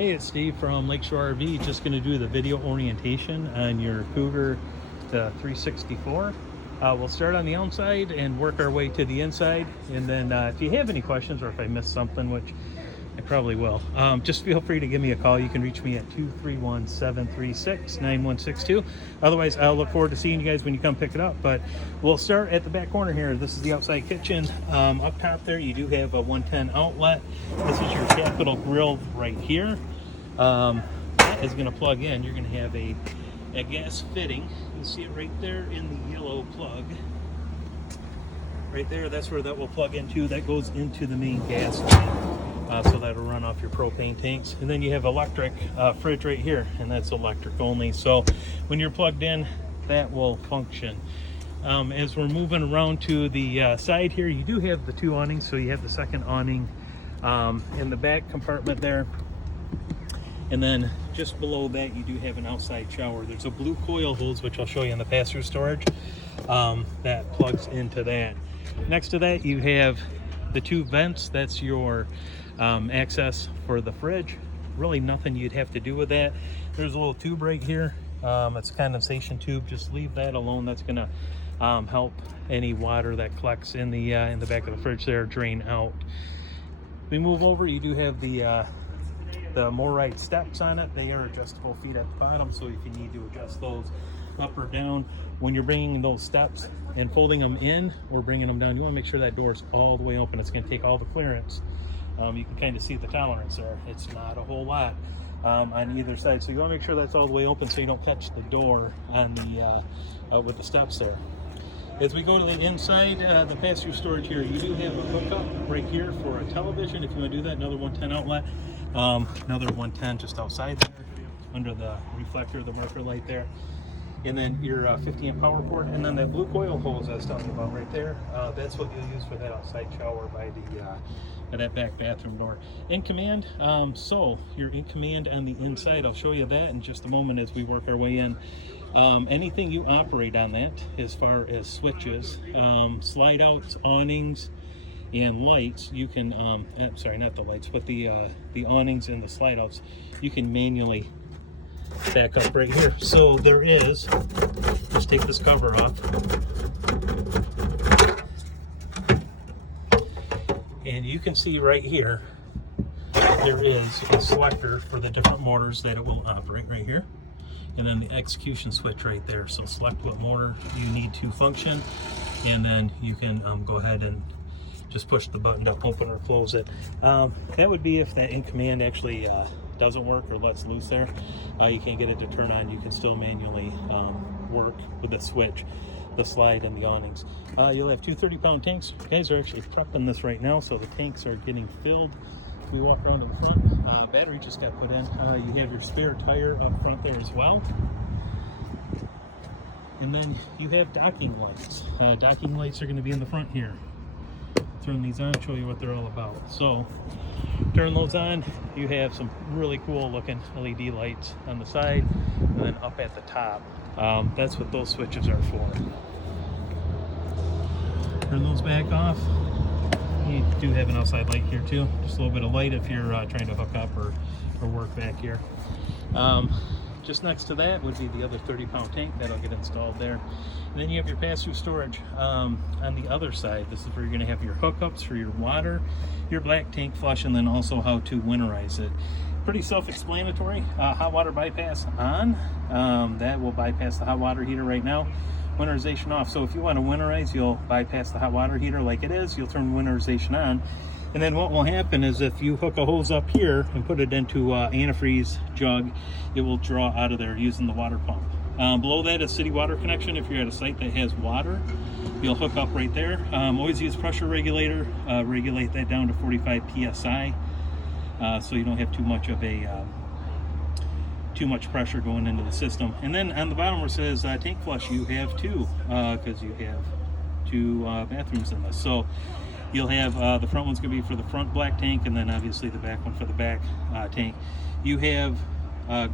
Hey, it's Steve from Lakeshore RV. Just going to do the video orientation on your Cougar 364. We'll start on the outside and work our way to the inside. And then if you have any questions or if I missed something, which I probably will, just feel free to give me a call. You can reach me at 231-736-9162. Otherwise, I'll look forward to seeing you guys when you come pick it up. But we'll start at the back corner here. This is the outside kitchen. Up top there, you do have a 110 outlet. This is your capital grill right here. That is going to plug in. You're going to have a gas fitting. You see it right there in the yellow plug. Right there, that's where that will plug into. That goes into the main gas line. So that'll run off your propane tanks. And then you have electric fridge right here, and that's electric only. So when you're plugged in, that will function. As we're moving around to the side here, you do have the two awnings. So you have the second awning in the back compartment there. And then just below that, you do have an outside shower. There's a blue coil hose, which I'll show you in the pass-through storage, that plugs into that. Next to that, you have the two vents. That's your access for the fridge. Really nothing you'd have to do with that. There's a little tube right here. It's a condensation tube. Just leave that alone. That's gonna help any water that collects in the back of the fridge there drain out. We move over. You do have the Morite steps on it. They are adjustable feet at the bottom, so if you need to adjust those up or down when you're bringing those steps and folding them in or bringing them down, you want to make sure that door is all the way open. It's going to take all the clearance. You can kind of see the tolerance there. It's not a whole lot on either side, so you want to make sure that's all the way open so you don't catch the door on the with the steps there. As we go to the inside, the pass-through storage here, you do have a hookup right here for a television if you want to do that. Another 110 outlet. Another 110 just outside there under the reflector, the marker light there. And then your 50 amp power cord, and then that blue coil hose I was telling you about right there, that's what you'll use for that outside shower by that back bathroom door. In command, so you're in command on the inside. I'll show you that in just a moment as we work our way in. Anything you operate on that as far as switches, slide outs, awnings, and lights, you can sorry, not the lights, but the awnings and the slide outs, you can manually back up right here. So there is, just take this cover off, and you can see right here there is a selector for the different motors that it will operate right here, and then the execution switch right there. So select what motor you need to function, and then you can go ahead and just push the button to open or close it. That would be if that in command actually doesn't work or lets loose there. You can't get it to turn on. You can still manually work with the switch, the slide, and the awnings. You'll have two 30-pound tanks. You guys are actually prepping this right now, so the tanks are getting filled. We walk around in front. Battery just got put in. You have your spare tire up front there as well. And then you have docking lights. Docking lights are going to be in the front here. Turn these on, show you what they're all about. So turn those on, you have some really cool looking LED lights on the side and then up at the top. That's what those switches are for. Turn those back off. You do have an outside light here too, just a little bit of light if you're trying to hook up or work back here. Just next to that would be the other 30-pound tank that'll get installed there. And then you have your pass-through storage on the other side. This is where you're going to have your hookups for your water, your black tank flush, and then also how to winterize it. Pretty self-explanatory. Hot water bypass on. That will bypass the hot water heater right now. Winterization off. So if you want to winterize, you'll bypass the hot water heater like it is. You'll turn winterization on. And then what will happen is if you hook a hose up here and put it into antifreeze jug, it will draw out of there using the water pump. Below that is city water connection. If you're at a site that has water, you'll hook up right there. Always use pressure regulator. Regulate that down to 45 psi, so you don't have too much of a too much pressure going into the system. And then on the bottom where it says tank flush, you have two, because you have two bathrooms in this. So you'll have the front one's going to be for the front black tank, and then obviously the back one for the back tank. You have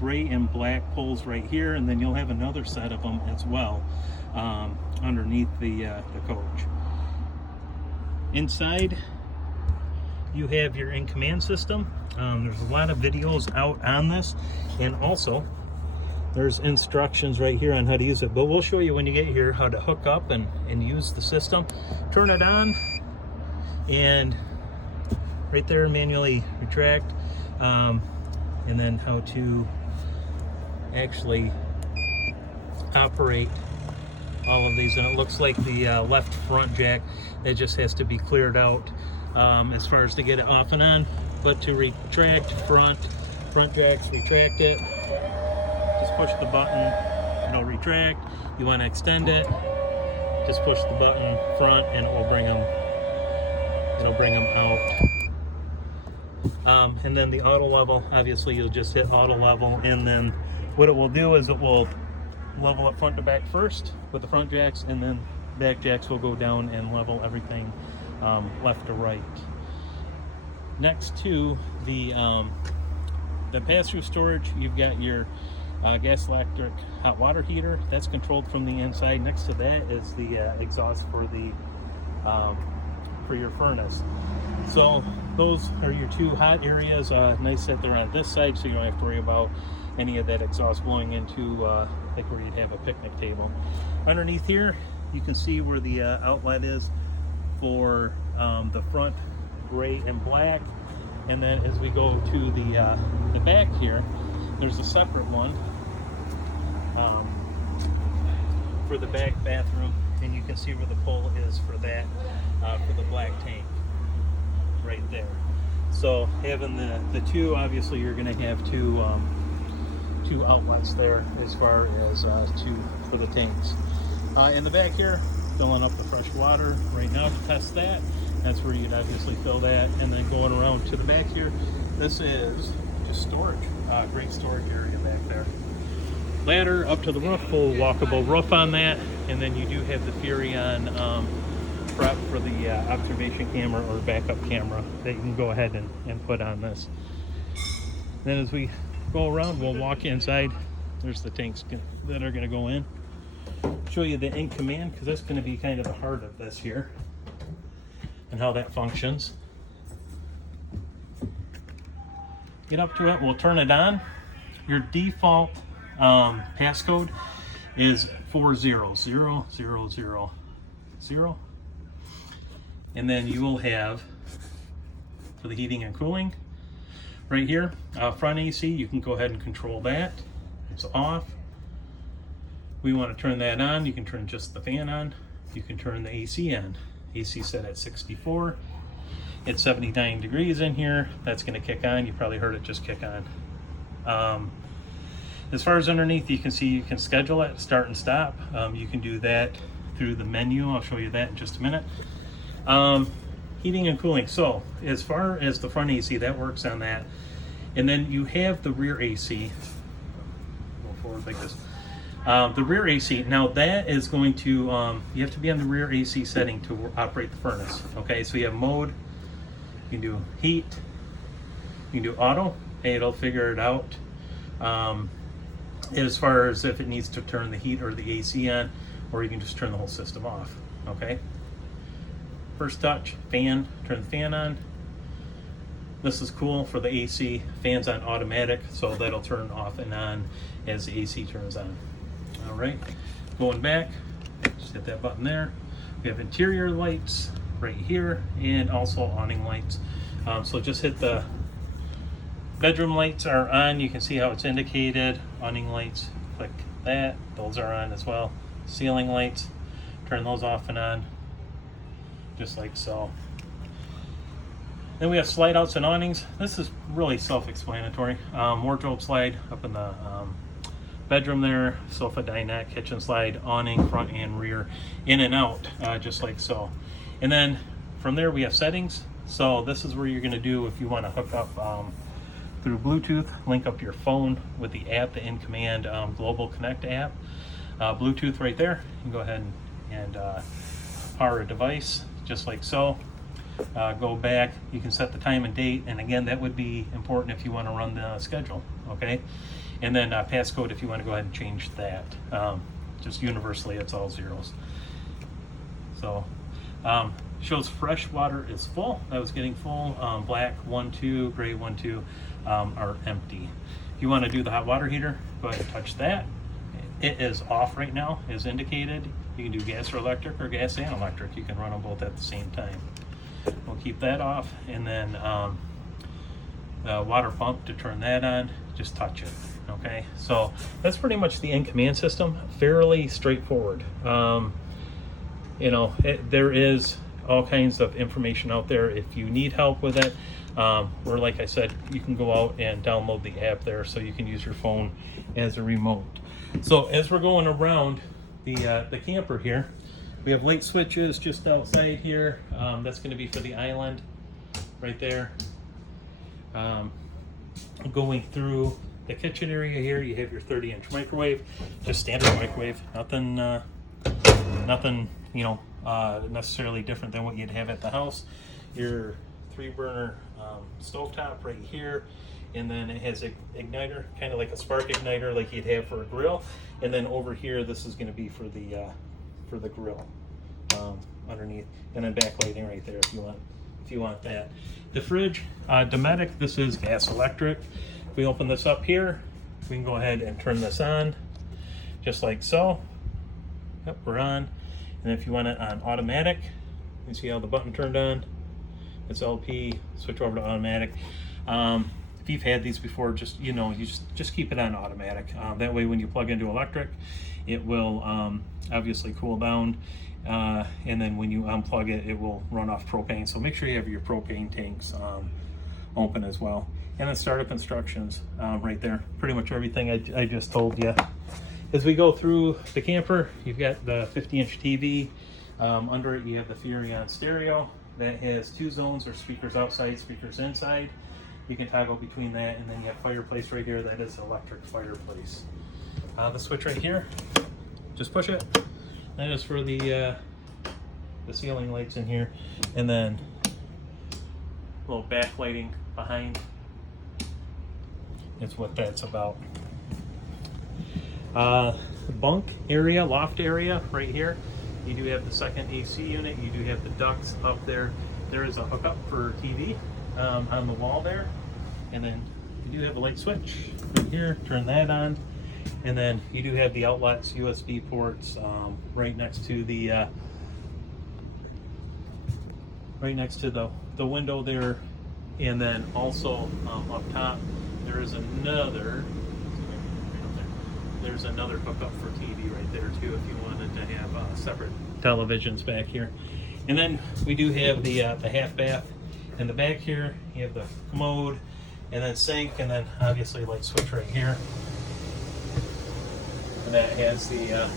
gray and black poles right here, and then you'll have another set of them as well underneath the coach. Inside, you have your in command system. There's a lot of videos out on this, and also there's instructions right here on how to use it, but we'll show you when you get here how to hook up and use the system. Turn it on, and right there, manually retract, and then how to actually operate all of these. And it looks like the left front jack, that just has to be cleared out as far as to get it off and on. But to retract front jacks, retract it, just push the button, it'll retract. You want to extend it, just push the button front and it'll bring them out. And then the auto level, obviously you'll just hit auto level, and then what it will do is it will level up front to back first with the front jacks, and then back jacks will go down and level everything left to right. Next to the pass-through storage, you've got your gas electric hot water heater. That's controlled from the inside. Next to that is the exhaust for your furnace. So those are your two hot areas. Nice that they're on this side, so you don't have to worry about any of that exhaust blowing into like where you'd have a picnic table. Underneath here, you can see where the outlet is for the front gray and black. And then as we go to the back here, there's a separate one for the back bathroom, and you can see where the pole is for that, for the black tank right there. So having the two, obviously you're going to have two outlets there as far as two for the tanks. In the back here, filling up the fresh water right now to test that. That's where you'd obviously fill that. And then going around to the back here, this is just storage. Great storage area back there. Ladder up to the roof, full walkable roof on that. And then you do have the Furrion prep for the observation camera or backup camera that you can go ahead and put on this. Then as we go around, we'll walk inside. There's the tanks that are going to go in. Show you the in command, because that's going to be kind of the heart of this here and how that functions. Get up to it, we'll turn it on. Your default passcode is 400000, and then you will have for the heating and cooling right here, front AC, you can go ahead and control that. It's off. We want to turn that on, you can turn just the fan on. You can turn the AC on. AC set at 64. It's 79 degrees in here. That's going to kick on. You probably heard it just kick on. As far as underneath, you can see you can schedule it, start and stop. You can do that through the menu. I'll show you that in just a minute. Heating and cooling. So as far as the front AC, that works on that. And then you have the rear AC. Go forward like this. The rear AC, now that is going to, you have to be on the rear AC setting to operate the furnace. Okay, so you have mode, you can do heat, you can do auto, and it'll figure it out. As far as if it needs to turn the heat or the AC on, or you can just turn the whole system off. Okay, first touch, fan, turn the fan on. This is cool for the AC, fans on automatic, so that'll turn off and on as the AC turns on. All right, going back, just hit that button there. We have interior lights right here and also awning lights. So just hit the bedroom lights are on. You can see how it's indicated. Awning lights, click that. Those are on as well. Ceiling lights, turn those off and on, just like so. Then we have slide outs and awnings. This is really self-explanatory. Wardrobe slide up in the bedroom there, sofa, dinette, kitchen slide, awning, front and rear, in and out, just like so. And then from there we have settings. So this is where you're going to do if you want to hook up through Bluetooth, link up your phone with the app, the In Command Global Connect app. Bluetooth right there. You can go ahead and power a device, just like so. Go back, you can set the time and date, and again, that would be important if you want to run the schedule, okay? And then passcode if you want to go ahead and change that. Just universally, it's all zeros. So Shows fresh water is full. That was getting full. Black 1, 2, gray 1, 2 are empty. If you want to do the hot water heater, go ahead and touch that. It is off right now, as indicated. You can do gas or electric, or gas and electric. You can run them both at the same time. We'll keep that off, and then water pump to turn that on, just touch it. Okay, so that's pretty much the in command system. Fairly straightforward. You know, there is all kinds of information out there if you need help with it. Or like I said, you can go out and download the app there, so you can use your phone as a remote. So as we're going around the camper here, we have light switches just outside here. That's going to be for the island right there. Going through the kitchen area here, you have your 30-inch microwave, just standard microwave, nothing you know, necessarily different than what you'd have at the house. Your 3-burner stovetop right here, and then it has an igniter, kind of like a spark igniter like you'd have for a grill. And then over here, this is going to be for the grill underneath, and then backlighting right there if you want that. The fridge, Dometic, this is gas electric. If we open this up here, we can go ahead and turn this on, just like so. Yep, we're on. And if you want it on automatic, you see how the button turned on. It's LP, switch over to automatic. If you've had these before, just just keep it on automatic. That way when you plug into electric, it will obviously cool down. And then when you unplug it, it will run off propane. So make sure you have your propane tanks open as well. And then startup instructions right there. Pretty much everything I just told you. As we go through the camper, you've got the 50-inch TV. Under it, you have the Furrion stereo. That has 2 zones, or speakers outside, speakers inside. You can toggle between that, and then you have fireplace right here. That is electric fireplace. The switch right here, just push it. That is for the ceiling lights in here, and then a little backlighting behind. That's what that's about. Bunk area, loft area right here. You do have the second AC unit. You do have the ducts up there. There is a hookup for TV on the wall there. And then you do have a light switch right here. Turn that on. And then you do have the outlets, USB ports right next to the window there. And then also up top, there's another hookup for TV right there too, if you wanted to have separate televisions back here. And then we do have the half bath in the back here. You have the commode, and then sink, and then obviously light switch right here. And that has the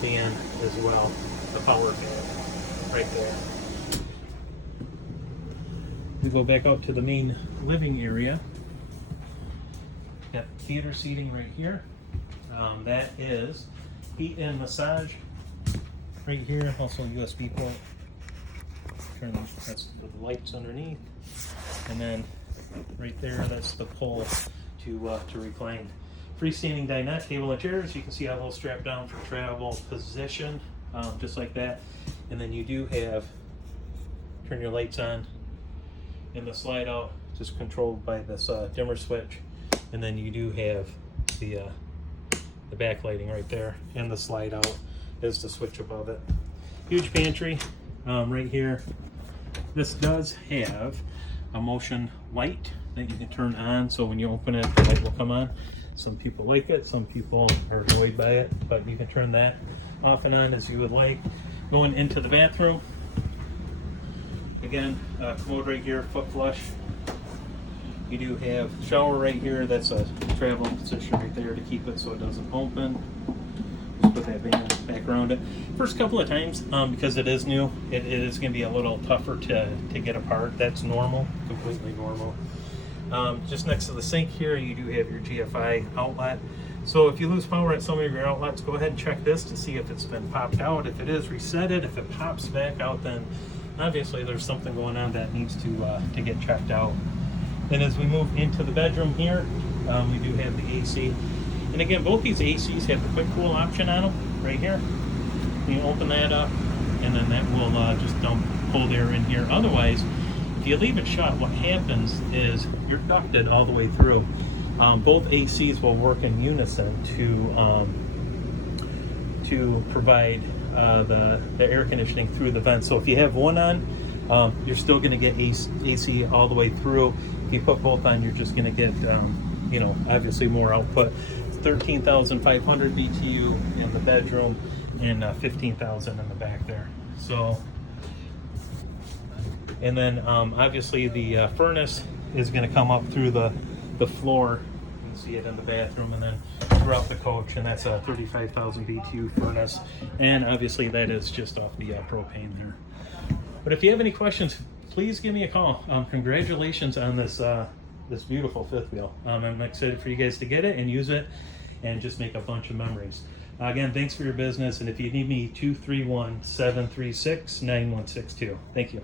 fan as well, the power fan right there. We go back out to the main living area. Got theater seating right here. That is heat and massage right here. Also USB port. That's the lights underneath, and then right there, that's the pull to recline. Freestanding dinette, table and chairs. You can see how those strap down for travel position, just like that. And then you do have turn your lights on, and the slide out just controlled by this dimmer switch. And then you do have the backlighting right there, and the slide out is the switch above it. Huge pantry right here. This does have a motion light that you can turn on, so when you open it, the light will come on. Some people like it, some people are annoyed by it, but you can turn that off and on as you would like. Going into the bathroom, again, commode right here, foot flush. You do have shower right here. That's a travel position right there to keep it so it doesn't open. Just put that back around it. First couple of times, because it is new, it is going to be a little tougher to get apart. That's normal, completely normal. Just next to the sink here, you do have your GFI outlet. So if you lose power at some of your outlets, go ahead and check this to see if it's been popped out. If it is, reset it. If it pops back out, then obviously there's something going on that needs to get checked out. Then as we move into the bedroom here, we do have the AC. And again, both these ACs have the quick cool option on them right here. You open that up, and then that will just dump cold air in here. Otherwise, if you leave it shut, what happens is you're ducted all the way through. Both ACs will work in unison to provide the air conditioning through the vent. So if you have one on, you're still going to get AC all the way through. If you put both on, you're just going to get, you know, obviously more output. 13,500 BTU in the bedroom and 15,000 in the back there. So, and then obviously the furnace is going to come up through the floor. You can see it in the bathroom and then throughout the coach, and that's a 35,000 BTU furnace. And obviously that is just off the propane there. But if you have any questions, please give me a call. Congratulations on this this beautiful fifth wheel. I'm excited for you guys to get it and use it and just make a bunch of memories. Again, thanks for your business. And if you need me, 231-736-9162. Thank you.